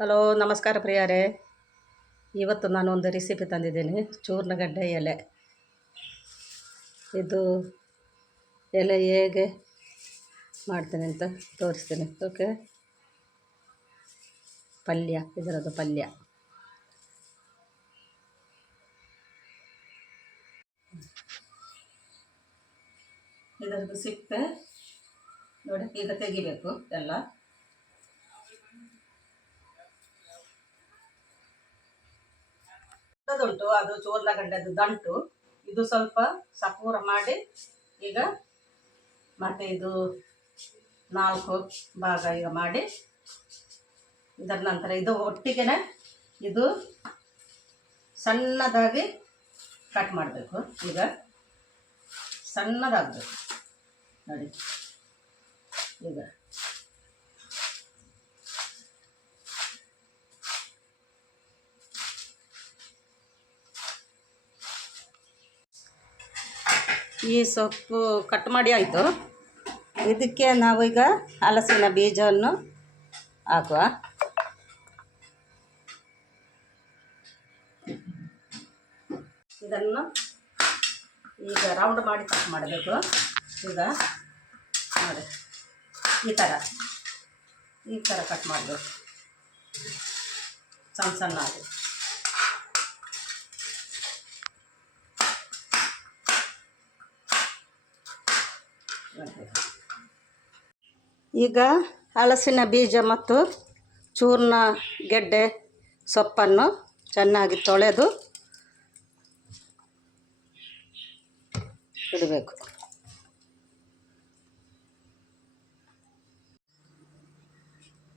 Hello, ನಮಸ್ಕಾರ ಪ್ರಿಯರೇ. ಇವತ್ತು ನಾನು ಒಂದು ರೆಸಿಪಿ ತಂದಿದ್ದೀನಿ. ಚೂರ್ಣಗಡ್ಡೆ ಎಲೆ. ಇದು ಎಲೆ ಹೇಗೆ ಮಾಡ್ತೀನಿ ಅಂತ ತೋರಿಸ್ತೀನಿ. ಓಕೆ, ಪಲ್ಯ, ಇದರದ್ದು ಪಲ್ಯ. ಇದರದ್ದು ಸಿಪ್ಪೆ ನೋಡಿ, ಈಗ ತೆಗಿಬೇಕು ಎಲ್ಲ. ಉಂಟು ಅದು ಚೂರ್ಣಗಡ್ಡೆದು ದಂಟು. ಇದು ಸ್ವಲ್ಪ ಸಪೂರ ಮಾಡಿ ಈಗ ಮತ್ತೆ ಇದು 4 ಭಾಗ ಈಗ ಮಾಡಿ, ಇದರ ನಂತರ ಇದು ಒಟ್ಟಿಗೆ ಇದು ಸಣ್ಣದಾಗಿ ಕಟ್ ಮಾಡಬೇಕು. ಈಗ ಸಣ್ಣದಾಗಬೇಕು ನೋಡಿ. ಈಗ ಈ ಸೊಪ್ಪು ಕಟ್ ಮಾಡಿ ಆಯಿತು. ಇದಕ್ಕೆ ನಾವೀಗ ಹಲಸಿನ ಬೀಜವನ್ನು ಹಾಕುವ. ಇದನ್ನು ಈಗ ರೌಂಡ್ ಮಾಡಿ ಕಟ್ ಮಾಡಬೇಕು. ಈಗ ನೋಡಿ, ಈ ಥರ ಕಟ್ ಮಾಡಬೇಕು, ಸಣ್ಣ ಸಣ್ಣ ಆಗಿ. ಈಗ ಹಲಸಿನ ಬೀಜ ಮತ್ತು ಚೂರ್ಣ ಗೆಡ್ಡೆ ಸೊಪ್ಪನ್ನು ಚೆನ್ನಾಗಿ ತೊಳೆದು ಇಡಬೇಕು.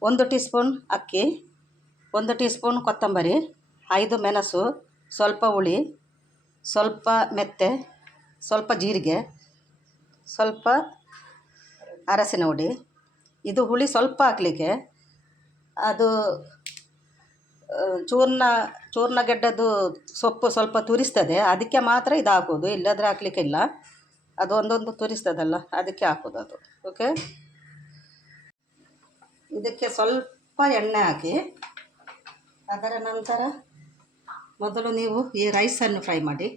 ಒಂದು ಟೀ ಸ್ಪೂನ್ ಅಕ್ಕಿ, 1 ಟೀ ಸ್ಪೂನ್ ಕೊತ್ತಂಬರಿ, 5 ಮೆಣಸು, ಸ್ವಲ್ಪ ಹುಳಿ, ಸ್ವಲ್ಪ ಮೆಂತೆ, ಸ್ವಲ್ಪ ಜೀರಿಗೆ, ಸ್ವಲ್ಪ ಅರಸಿನ ಹುಡಿ. ಇದು ಹುಳಿ ಸ್ವಲ್ಪ ಹಾಕಲಿಕ್ಕೆ, ಅದು ಚೂರ್ಣಗೆಡ್ಡೆದು ಸೊಪ್ಪು ಸ್ವಲ್ಪ ತುರಿಸ್ತದೆ, ಅದಕ್ಕೆ ಮಾತ್ರ ಇದು ಹಾಕೋದು, ಇಲ್ಲದ್ರೆ ಹಾಕಲಿಕ್ಕಿಲ್ಲ. ಅದು ಒಂದೊಂದು ತುರಿಸ್ತದಲ್ಲ, ಅದಕ್ಕೆ ಹಾಕೋದು ಅದು. ಓಕೆ, ಇದಕ್ಕೆ ಸ್ವಲ್ಪ ಎಣ್ಣೆ ಹಾಕಿ, ಅದರ ನಂತರ ಮೊದಲು ನೀವು ಈ ರೈಸನ್ನು ಫ್ರೈ ಮಾಡಿ,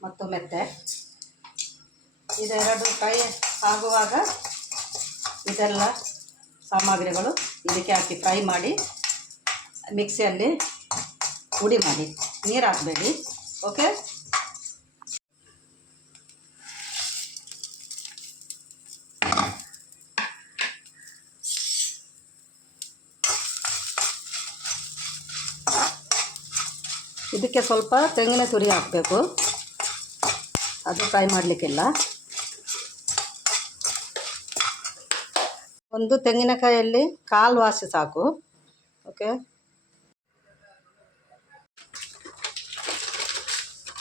ಮತ್ತು ಮೆಂತೆ ಇದೆರಡು ಫ್ರೈ ಆಗುವಾಗ ಇದೆಲ್ಲ ಸಾಮಗ್ರಿಗಳು ಇದಕ್ಕೆ ಹಾಕಿ ಫ್ರೈ ಮಾಡಿ ಮಿಕ್ಸಿಯಲ್ಲಿ ಪುಡಿ ಮಾಡಿ, ನೀರು ಹಾಕಬೇಡಿ. ಓಕೆ, ಇದಕ್ಕೆ ಸ್ವಲ್ಪ ತೆಂಗಿನ ತುರಿ ಹಾಕಬೇಕು, ಅದು ಫ್ರೈ ಮಾಡಲಿಕ್ಕಿಲ್ಲ. ಒಂದು ತೆಂಗಿನಕಾಯಲ್ಲಿ 1/4 ವಾಸಿ ಸಾಕು. ಓಕೆ,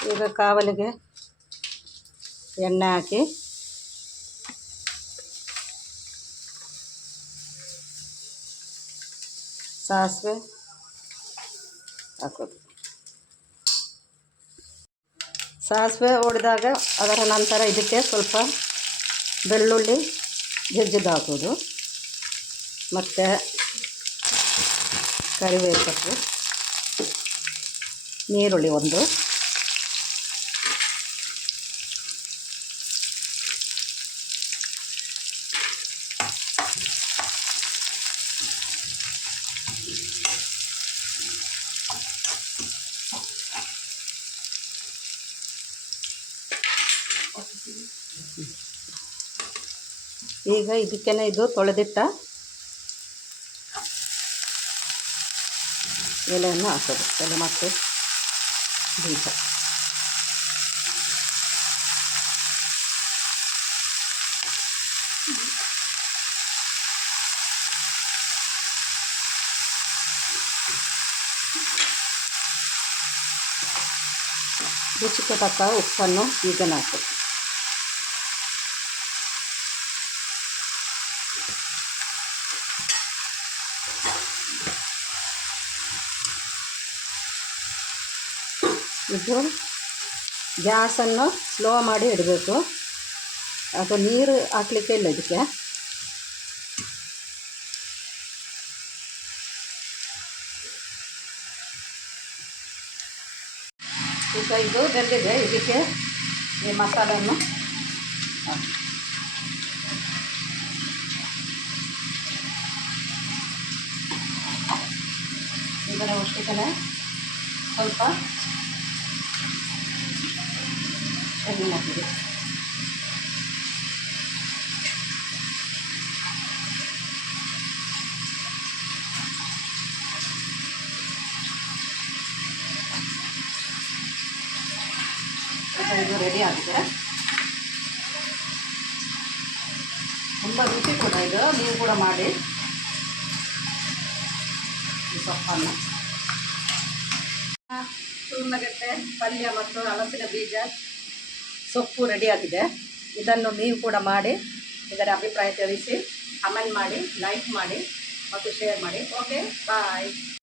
ಈಗ ಕಾವಲಿಗೆ ಎಣ್ಣೆ ಹಾಕಿ ಸಾಸಿವೆ ಹಾಕೋದು. ಸಾಸಿವೆ ಹೊಡೆದಾಗ ಅದರ ನಂತರ ಇದಕ್ಕೆ ಸ್ವಲ್ಪ ಬೆಳ್ಳುಳ್ಳಿ ಜಜ್ಜಿದ್ದು ಹಾಕೋದು, ಮತ್ತು ಕರಿಬೇವು ಸೊಪ್ಪು, ನೀರುಳ್ಳಿ 1, ಈಗ ಇದಕ್ಕೆ ಇದು ತೊಳೆದಿಟ್ಟ ಎಲೆಯನ್ನು ಹಾಕೋದು, ಎಲೆ ಮತ್ತು ಬೀಜ. ರುಚಿಗೆ ತಕ್ಕ ಉಪ್ಪನ್ನು ಈಗ ಹಾಕೋದು. ಇದು ಗ್ಯಾಸನ್ನು ಸ್ಲೋ ಮಾಡಿ ಇಡಬೇಕು, ಅದು ನೀರು ಹಾಕಲಿಕ್ಕೆ ಇಲ್ಲ ಇದಕ್ಕೆ. ಈಗ ಇದು ಬೆಂದಿದೆ. ಇದಕ್ಕೆ ಈ ಮಸಾಲೆಯನ್ನು ಹಾಕಿ. ಇದರ ಒಟ್ಟಿಗೆ ಸ್ವಲ್ಪ ಎಣ್ಣೆ ಹಾಕಿದೆ. ಇದು ರೆಡಿ ಆಗಿದೆ. ತುಂಬ ರುಚಿ ಕೂಡ ಇದು, ನೀವು ಕೂಡ ಮಾಡಿ ಈ ಸೊಪ್ಪನ್ನು. ಚೂರ್ಣಗಡ್ಡೆ ಪಲ್ಯ ಮತ್ತು ಹಲಸಿನ ಬೀಜ ಸೊಪ್ಪು ರೆಡಿಯಾಗಿದೆ. ಇದನ್ನು ನೀವು ಕೂಡ ಮಾಡಿ ಇದರ ಅಭಿಪ್ರಾಯ ತಿಳಿಸಿ, ಕಮೆಂಟ್ ಮಾಡಿ, ಲೈಕ್ ಮಾಡಿ ಮತ್ತು ಶೇರ್ ಮಾಡಿ. ಓಕೆ, ಬಾಯ್.